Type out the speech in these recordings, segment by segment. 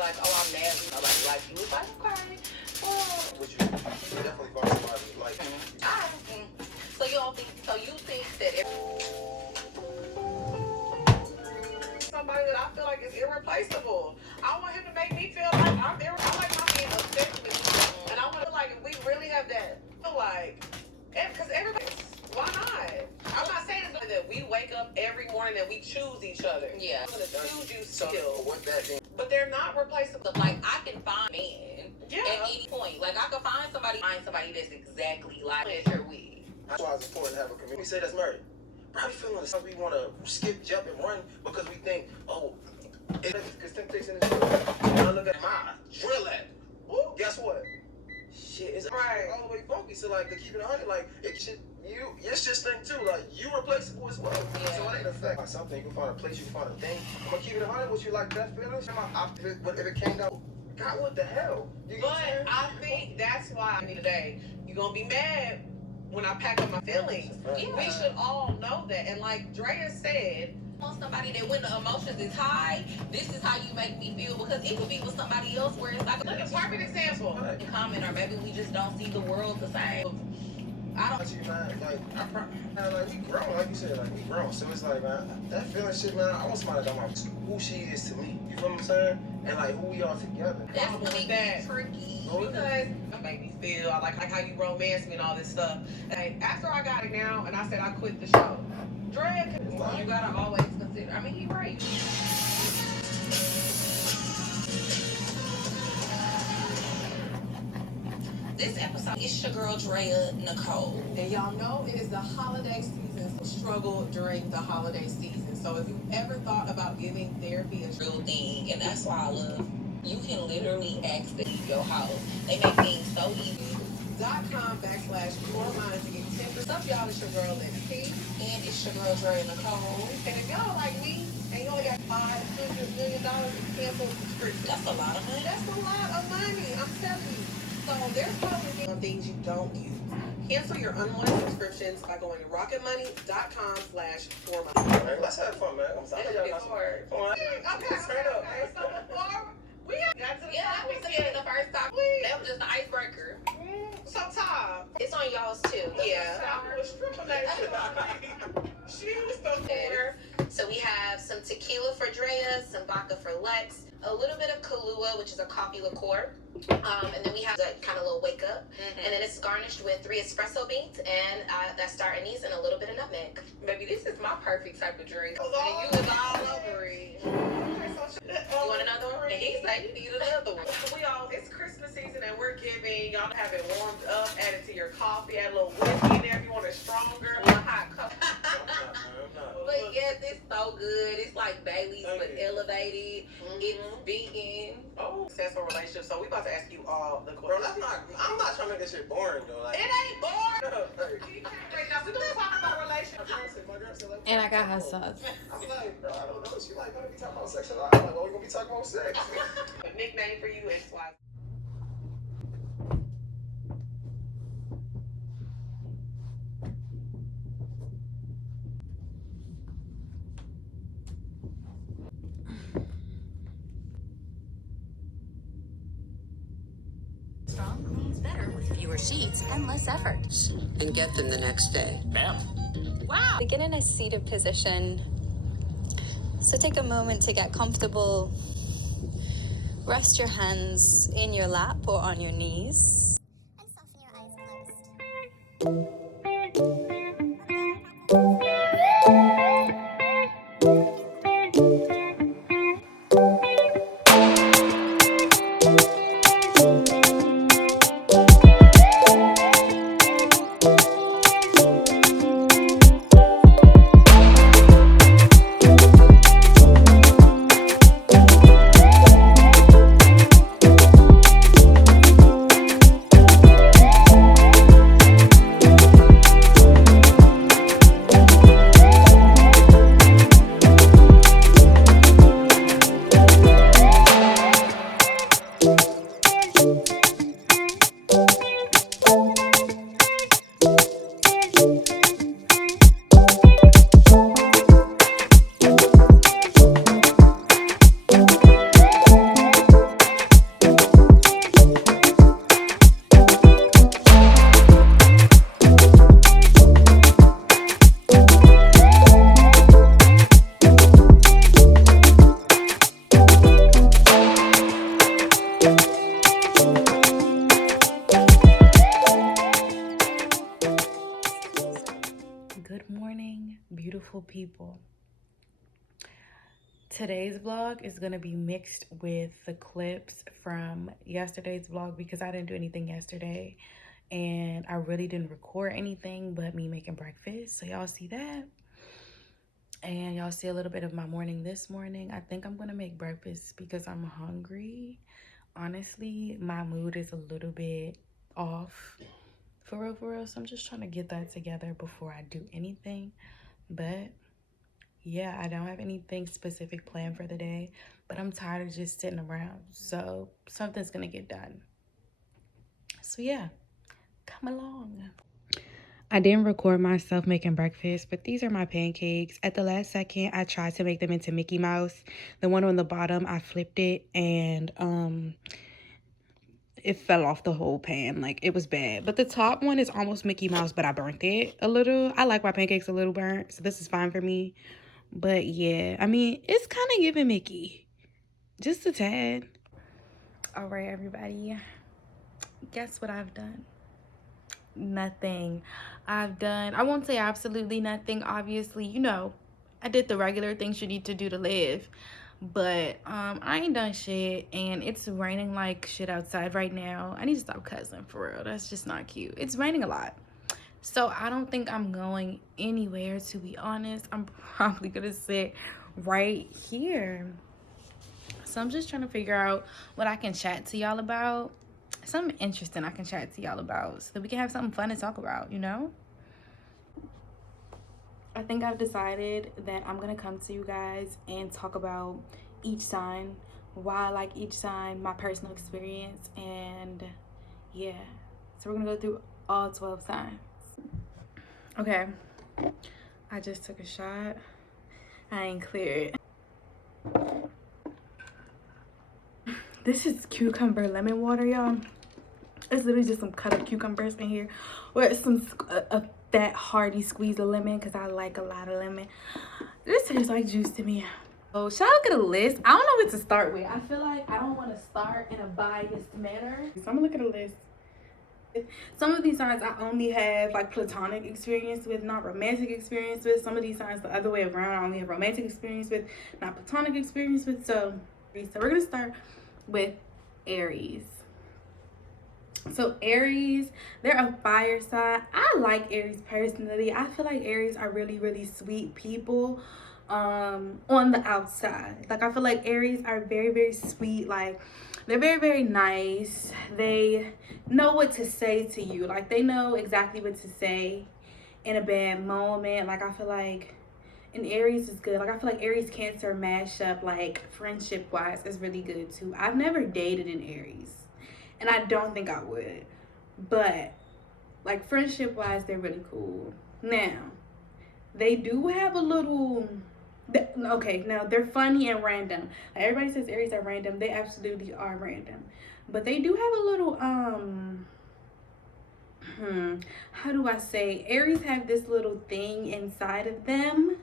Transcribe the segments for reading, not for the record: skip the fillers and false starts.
like, oh, I'm mad at nobody like you. It's like, okay, well. Would you definitely find somebody like you? So you don't think, so you think that somebody that I feel like is irreplaceable. I want him to make me feel like I'm irreplaceable. I like my being obsessed with him. And I want to feel like if we really have that, feel like, because everybody, why not? I'm not saying it's that we wake up every morning and we choose each other. Yeah. I'm going to choose you still. What that means? But they're not replaceable. Like, I can find men at any point. Like, I can find somebody that's exactly like you're with. That's why it's important to have a community. We say that's married. Probably feeling like we want to skip, jump, and run because we think, oh, because temptation is true. And I look at my drill at. Ooh, guess what? Shit, it's right all the way funky. So like to keep it 100, like it should it's just thing too. Like you replaceable as well. Yeah. So it ain't affect like something. You can find a place, you can find a thing. I'm gonna keep it 100 with you like that feeling. But if it came down, God, what the hell? But I think that's why I need today. You're gonna be mad when I pack up my feelings. Yeah. We should all know that. And like Drea said, want somebody that when the emotions is high, this is how you make me feel, because it could be with somebody else where it's like, look, a perfect example. Right. Comment, or maybe we just don't see the world the same. I don't. You, man, like we grown, like you said, like we grown. So it's like, man, that feeling shit, man. I want somebody to know who she is to me. You feel what I'm saying? And like who we are together. That's really tricky because it make me feel like how you romance me and all this stuff. And after I got it now, and I said I quit the show. Drea, you gotta always consider. I mean, he's right. This episode is your girl Drea Nicole. And y'all know it is the holiday season, so struggle during the holiday season. So if you ever thought about giving therapy a real thing, and that's why I love, you can literally ask to leave your house. They make things so easy. .com/4minds to get 10%. Up, y'all, it's your girl Lexi. And it's your girl Drea Nicole. And if y'all like me, and you only got $500 million in canceled subscriptions, that's a lot of money. That's a lot of money. I'm telling you. So there's probably some things you don't use. Cancel your unwanted subscriptions by going to rocketmoney.com/4minds. Man, let's have fun, man. I'm sorry, y'all got some. Okay, straight up. So before we got to the top, we said the first time. That was just the icebreaker. So Tom, it's on y'all's too. Yeah. She was so there. So we have some tequila for Drea, some vodka for Lex, a little bit of Kahlua, which is a coffee liqueur. And then we have that kind of little wake up. And then it's garnished with 3 espresso beans and that star anise and a little bit of nutmeg. Baby, this is my perfect type of drink. And you was all over it. You want another one? And he said you need another one. It's Christmas season and we're giving, y'all have it warmed up, add it to your coffee, add a little whiskey in there if you want it stronger, a little hot coffee. But yes, it's so good. It's like Bailey's but elevated. It's vegan. Successful relationship. So we about to ask you all the questions. Bro, I'm not trying to make this shit boring though. Like, it ain't boring. Now we're gonna talk about relationships. And I got hot sauce. I'm like, bro, I don't know. She like gonna be talking about sex a lot. I'm like, well, we gonna be talking about sex. A nickname for you is why. Strong cleans better with fewer sheets and less effort. And get them the next day. Bam. Wow. Begin in a seated position. So take a moment to get comfortable. Rest your hands in your lap or on your knees. And soften your eyes closed. people. Today's vlog is going to be mixed with the clips from yesterday's vlog because I didn't do anything yesterday and I really didn't record anything but me making breakfast. So y'all see that, and y'all see a little bit of my morning this morning. I think I'm going to make breakfast because I'm hungry. Honestly, my mood is a little bit off, for real, so I'm just trying to get that together before I do anything. But yeah, I don't have anything specific planned for the day, but I'm tired of just sitting around, so something's gonna get done. So yeah, come along. I didn't record myself making breakfast, but these are my pancakes. At the last second, I tried to make them into Mickey Mouse. The one on the bottom, I flipped it and it fell off the whole pan. Like, it was bad. But the top one is almost Mickey Mouse, but I burnt it a little. I like my pancakes a little burnt, so this is fine for me. But yeah, I mean, it's kind of giving Mickey, just a tad. All right, everybody, guess what I've done? Nothing. I won't say absolutely nothing, obviously, you know, I did the regular things you need to do to live, but I ain't done shit, and it's raining like shit outside right now. I need to stop cussing, for real. That's just not cute. It's raining a lot. So I don't think I'm going anywhere, to be honest. I'm probably gonna sit right here. So I'm just trying to figure out what I can chat to y'all about. Something interesting I can chat to y'all about so that we can have something fun to talk about, you know? I think I've decided that I'm gonna come to you guys and talk about each sign, why I like each sign, my personal experience, and yeah. So we're gonna go through all 12 signs. Okay, I just took a shot. I ain't cleared. This is cucumber lemon water, y'all. It's literally just some cut up cucumbers in here with some that hearty squeeze of lemon because I like a lot of lemon. This tastes like juice to me. Oh, should I look at a list? I don't know what to start with. I feel like I don't want to start in a biased manner. So I'm gonna look at a list. Some of these signs I only have like platonic experience with, not romantic experience with. Some of these signs the other way around, I only have romantic experience with, not platonic experience with. So we're gonna start with Aries. So Aries, they're a fire sign. I like Aries personally. I feel like Aries are really sweet people on the outside. Like, I feel like Aries are very sweet. Like, they're very nice. They know what to say to you. Like, they know exactly what to say in a bad moment. Like, I feel like, and Aries is good. Like, I feel like Aries Cancer mashup, like, friendship wise, is really good too. I've never dated an Aries, and I don't think I would, but like, friendship wise, they're really cool. Now, they do have a little, okay, now they're funny and random. Like, everybody says Aries are random. They absolutely are random, but they do have a little how do I say, Aries have this little thing inside of them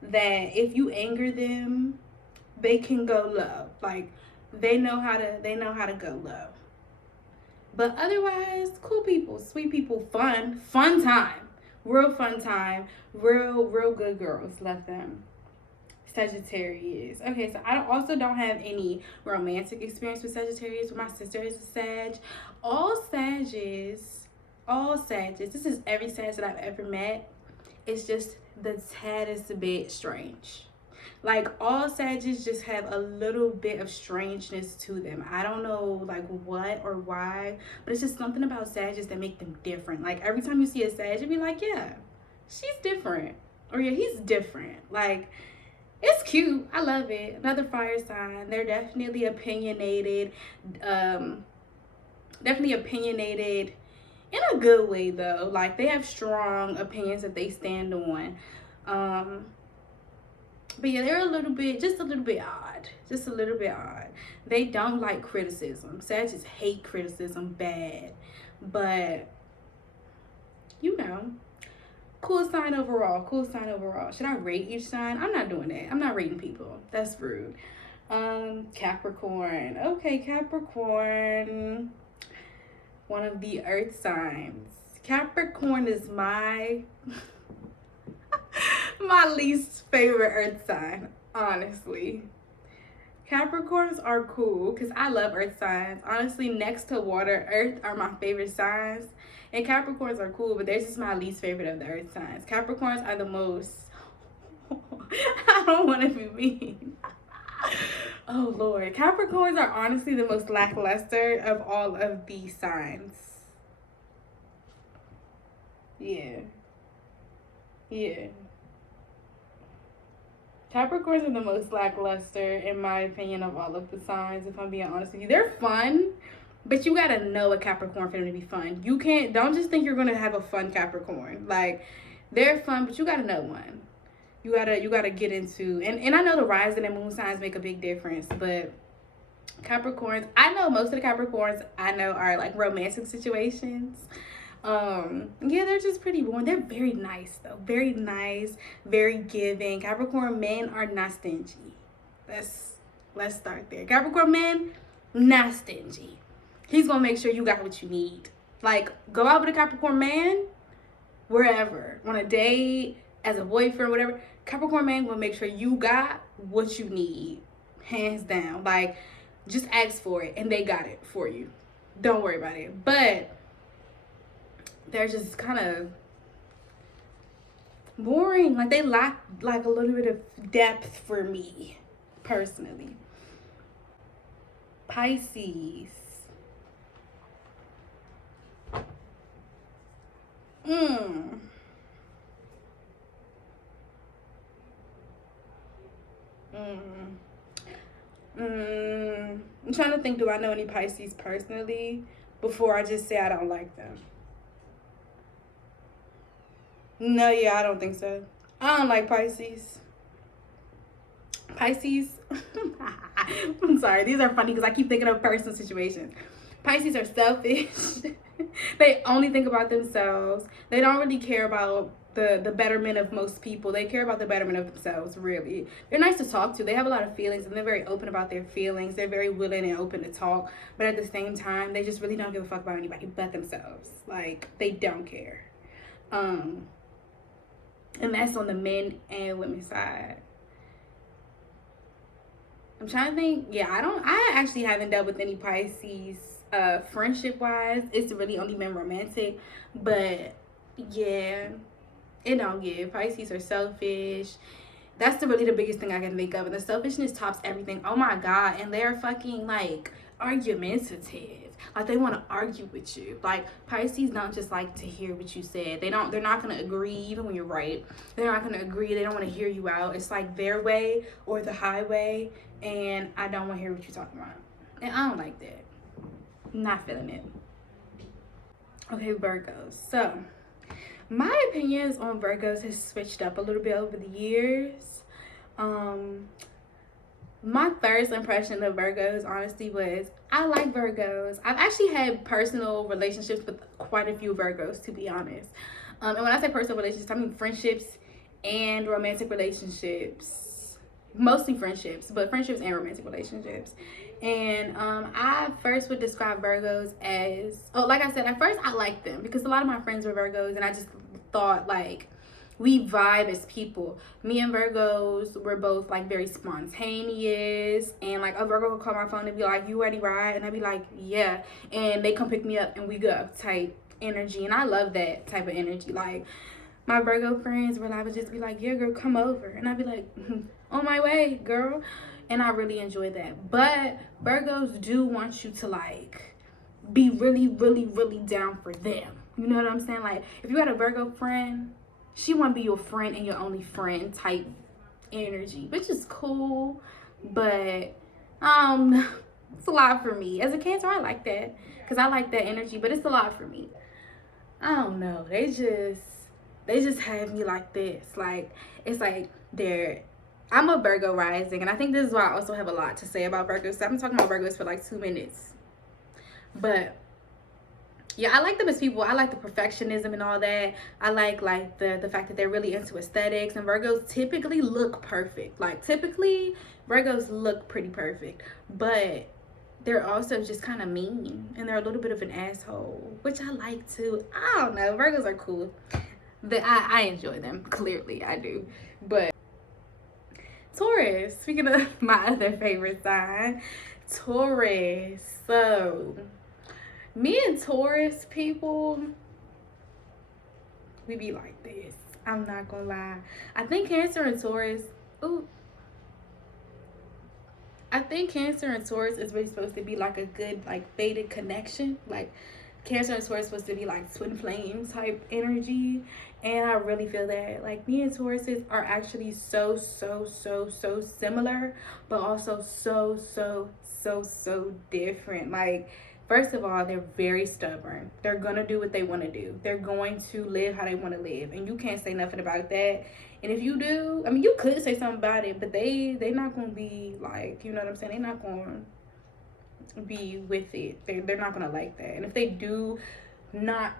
that if you anger them, they can go low. Like, they know how to go low. But otherwise, cool people, sweet people, fun time, real fun time, real good girls. Love them. Sagittarius. Okay, so I also don't have any romantic experience with Sagittarius, but my sister is a Sag. All Sages, this is every Sag that I've ever met. It's just the taddest bit strange. Like, all Sages just have a little bit of strangeness to them. I don't know like what or why, but it's just something about Sages that make them different. Like, every time you see a Sag, you'll be like, yeah, she's different, or yeah, he's different. Like, it's cute. I love it. Another fire sign. They're definitely opinionated. Definitely opinionated in a good way though. Like, they have strong opinions that they stand on. But yeah, they're just a little bit odd. They don't like criticism. Sagittarius hate criticism bad. But, you know, cool sign overall. Should I rate each sign? I'm not doing that. I'm not rating people. That's rude. Capricorn. Okay, Capricorn. One of the earth signs. Capricorn is my My least favorite earth sign, honestly. Capricorns are cool because I love earth signs. Honestly, next to water, earth are my favorite signs. And Capricorns are cool, but they're just my least favorite of the earth signs. Capricorns are the most... I don't want to be mean. Oh, Lord. Capricorns are honestly the most lackluster of all of these signs. Yeah. Yeah. Capricorns are the most lackluster, in my opinion, of all of the signs, if I'm being honest with you. They're fun, but you gotta know a Capricorn for them to be fun. You can't, don't just think you're gonna have a fun Capricorn. Like, they're fun, but you gotta know one. You gotta get into, and I know the rising and moon signs make a big difference, but Capricorns, I know most of the Capricorns I know are like romantic situations. Yeah, they're just pretty boring. They're very nice though, very nice, very giving. Capricorn men are not stingy. Let's start there. Capricorn men, not stingy. He's gonna make sure you got what you need. Like, go out with a Capricorn man wherever, on a date, as a boyfriend, whatever. Capricorn man will make sure you got what you need, hands down. Like, just ask for it and they got it for you. Don't worry about it. But they're just kind of boring. Like, they lack like a little bit of depth for me personally. Pisces. I'm trying to think, do I know any Pisces personally before I just say I don't like them? No, yeah, I don't think so. I don't like Pisces. Pisces, I'm sorry, these are funny because I keep thinking of personal situations. Pisces are selfish. They only think about themselves. They don't really care about the betterment of most people. They care about the betterment of themselves, really. They're nice to talk to. They have a lot of feelings and they're very open about their feelings. They're very willing and open to talk, but at the same time, they just really don't give a fuck about anybody but themselves. Like, they don't care. And that's on the men and women side. I'm trying to think. Yeah, I actually haven't dealt with any Pisces friendship wise. It's really only been romantic, but yeah, it don't give. Pisces are selfish. That's really the biggest thing I can think of, and the selfishness tops everything. Oh my god. And they're fucking like argumentative. Like, they want to argue with you. Like, Pisces don't just like to hear what you said. They're not gonna agree even when you're right. They're not gonna agree. They don't want to hear you out. It's like their way or the highway, and I don't want to hear what you're talking about. And I don't like that. I'm not feeling it. Okay, Virgos. So my opinions on Virgos has switched up a little bit over the years. My first impression of Virgos, honestly, was I like Virgos. I've actually had personal relationships with quite a few Virgos, to be honest. And when I say personal relationships, I mean friendships and romantic relationships. Mostly friendships, but friendships and romantic relationships. And I first would describe Virgos as, like I said, at first I liked them because a lot of my friends were Virgos, and I just thought, like, we vibe as people. Me and Virgos were both like very spontaneous, and like a Virgo would call my phone and be like, "You ready, ride?" And I'd be like, "Yeah," and they come pick me up and we go type energy, and I love that type of energy. Like, my Virgo friends would just be like, "Yeah, girl, come over," and I'd be like, "On my way, girl," and I really enjoy that. But Virgos do want you to like be really, really, really down for them. You know what I'm saying? Like, if you got a Virgo friend, she want to be your friend and your only friend type energy, which is cool, but it's a lot for me. As a Cancer, I like that because I like that energy, but it's a lot for me. I don't know. They just have me like this. Like, it's like I'm a Virgo rising, and I think this is why I also have a lot to say about Virgos. So I've been talking about Virgos for like 2 minutes, but yeah, I like them as people. I like the perfectionism and all that. I like the fact that they're really into aesthetics, and Virgos typically look perfect. Like, typically Virgos look pretty perfect, but they're also just kind of mean, and they're a little bit of an asshole, which I like too. I don't know. Virgos are cool. I enjoy them. Clearly, I do. But Taurus, speaking of my other favorite sign, Taurus. So me and Taurus people, we be like this. I'm not gonna lie. I think Cancer and Taurus, I think Cancer and Taurus is really supposed to be like a good, like, fated connection. Like, Cancer and Taurus is supposed to be like twin flame type energy. And I really feel that, like, me and Tauruses are actually so similar, but also so different. Like, first of all, they're very stubborn. They're gonna do what they want to do. They're going to live how they want to live, and you can't say nothing about that. And if you do, I mean, you could say something about it, but they not gonna be like, you know what I'm saying? They're not gonna be with it. They're not gonna like that. And if they do not,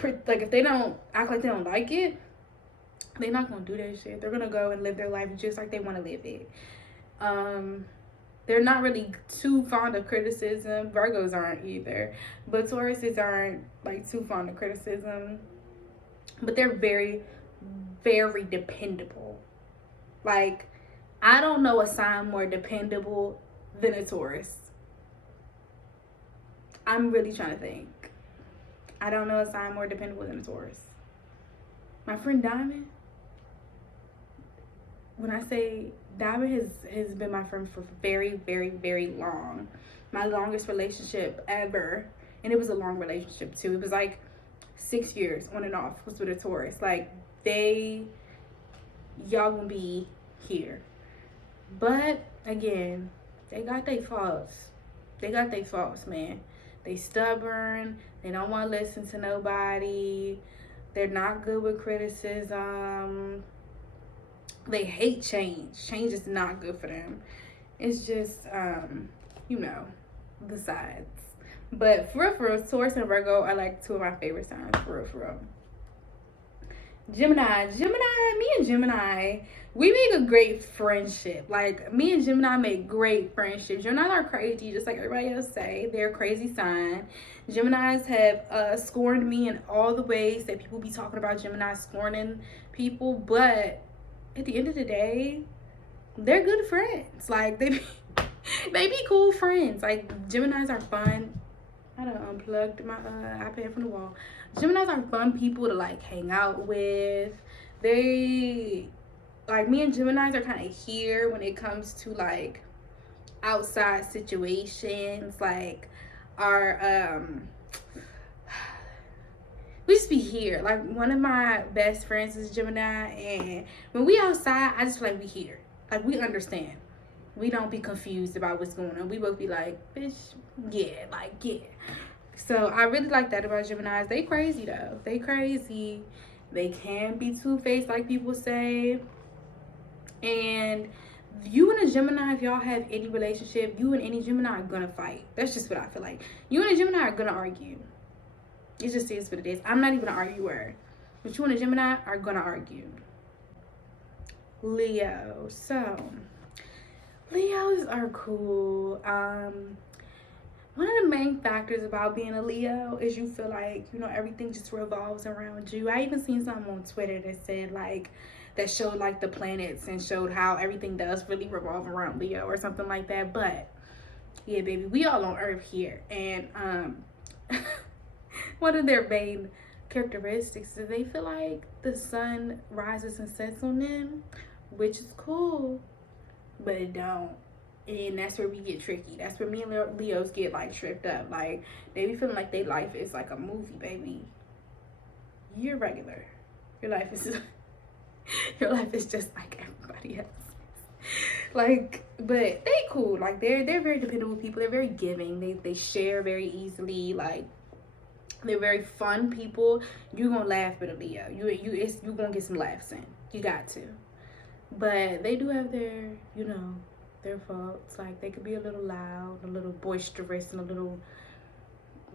like, if they don't act like they don't like it, they're not gonna do that shit. They're gonna go and live their life just like they want to live it. They're not really too fond of criticism. Virgos aren't either, but Tauruses aren't like too fond of criticism. But they're very dependable. Like, I don't know a sign more dependable than a Taurus. I'm really trying to think. I don't know a sign more dependable than a Taurus. My friend Diamond, when I say Diamond has been my friend for very long. My longest relationship ever. And it was a long relationship too. It was like 6 years on and off was with a Taurus. Like, y'all gonna be here. But again, they got their faults. Man. They stubborn. They don't want to listen to nobody. They're not good with criticism. They hate change. Change is not good for them. It's just, you know, the sides. But for real, Taurus and Virgo are like two of my favorite signs, for real. Gemini, me and Gemini, we make a great friendship. Like, me and Gemini make great friendships. Geminis are crazy, just like everybody else say. They're a crazy sign. Geminis have scorned me in all the ways that people be talking about Geminis scorning people. But at the end of the day, they're good friends. Like, they be cool friends. Like, Geminis are fun. I done unplugged my iPad from the wall. Geminis are fun people to, like, hang out with. They, like, me and Geminis are kind of here when it comes to, like, outside situations. Like, we just be here. Like, one of my best friends is Gemini, and when we outside, I just feel like we here. Like, we understand. We don't be confused about what's going on. We both be like, bitch, yeah, like, yeah. So I really like that about Geminis. They crazy though. They crazy. They can be two-faced like people say. And you and a Gemini, if y'all have any relationship, you and any Gemini are gonna fight. That's just what I feel like. You and a Gemini are gonna argue. It just is what it is. I'm not even an arguer. But you and a Gemini are gonna argue. Leo. So Leos are cool. One of the main factors about being a Leo is you feel like, you know, everything just revolves around you. I even seen something on Twitter that said, like, that showed, like, the planets and showed how everything does really revolve around Leo or something like that. But yeah, baby, we all on Earth here. And one of their main characteristics is they feel like the sun rises and sets on them, which is cool, but it don't. And that's where we get tricky. That's where me and Leos get, like, tripped up. Like, they be feeling like their life is like a movie, baby. You're regular. Your life is just like everybody else. Like, but they cool. Like, they're very dependable people. They're very giving. They share very easily. Like, they're very fun people. You're gonna laugh with a Leo. You gonna get some laughs in. You got to. But they do have their, you know, their faults. Like, they could be a little loud, a little boisterous, and a little,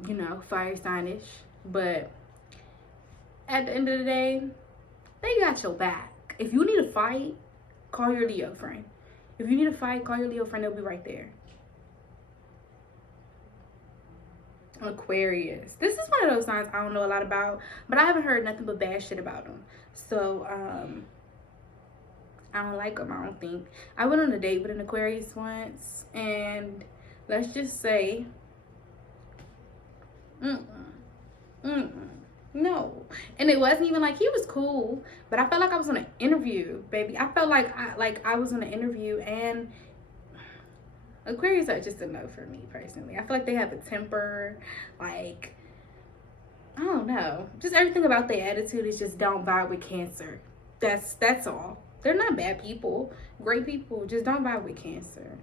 you know, fire signish. But at the end of the day, they got your back. If you need a fight, call your Leo friend. If you need a fight, call your Leo friend. They'll be right there. Aquarius. This is one of those signs I don't know a lot about, but I haven't heard nothing but bad shit about them. So, I don't like them, I don't think. I went on a date with an Aquarius once, and let's just say, no. And it wasn't even like, he was cool, but I felt like I was on an interview, baby. I felt like I was on an interview, and Aquarius are just a no for me personally. I feel like they have a temper, like, I don't know. Just everything about their attitude is just don't vibe with Cancer. That's all. They're not bad people. Great people. Just don't vibe with Cancer.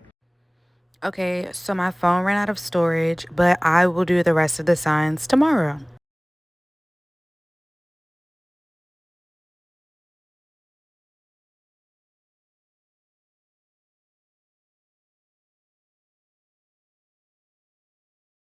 Okay, so my phone ran out of storage, but I will do the rest of the signs tomorrow.